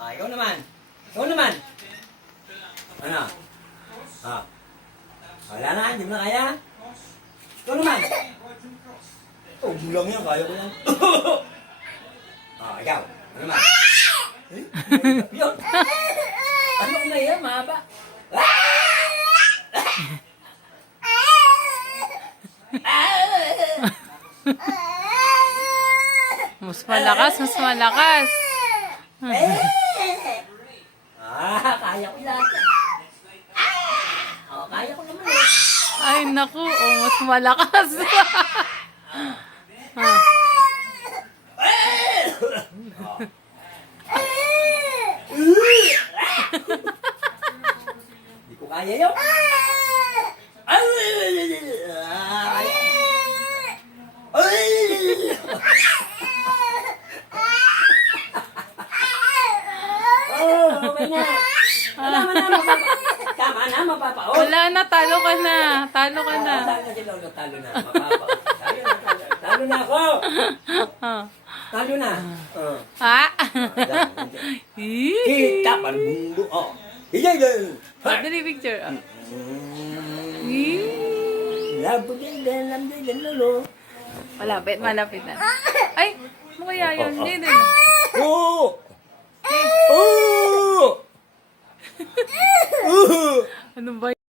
Ikaw naman. Ikaw naman. Ano? Ah. Wala na, hindi mo na kaya? Ikaw naman. Oh, bulang yan, kaya ko yan. Ikaw. Ano naman? Yun. Ano ko na yan, mahaba? Mas malakas, mas malakas. Kaya ko lahat yan. Kaya ko naman eh. Ay, naku. Oh, mas malakas. Hindi ko kaya yun. Okay na. Tama na, mapapaot. Wala na, talo ka na. Talo ka na. Talo na si Lolo, talo na. Mapapaot. Talo na ako. Talo na. Ha? Kita, parang bumbu. Higay din. Dali picture. Labo din, Lolo. Malapit, malapit na. Ay, ano kaya yun? Hindi din. Oo! Oo! Ano ba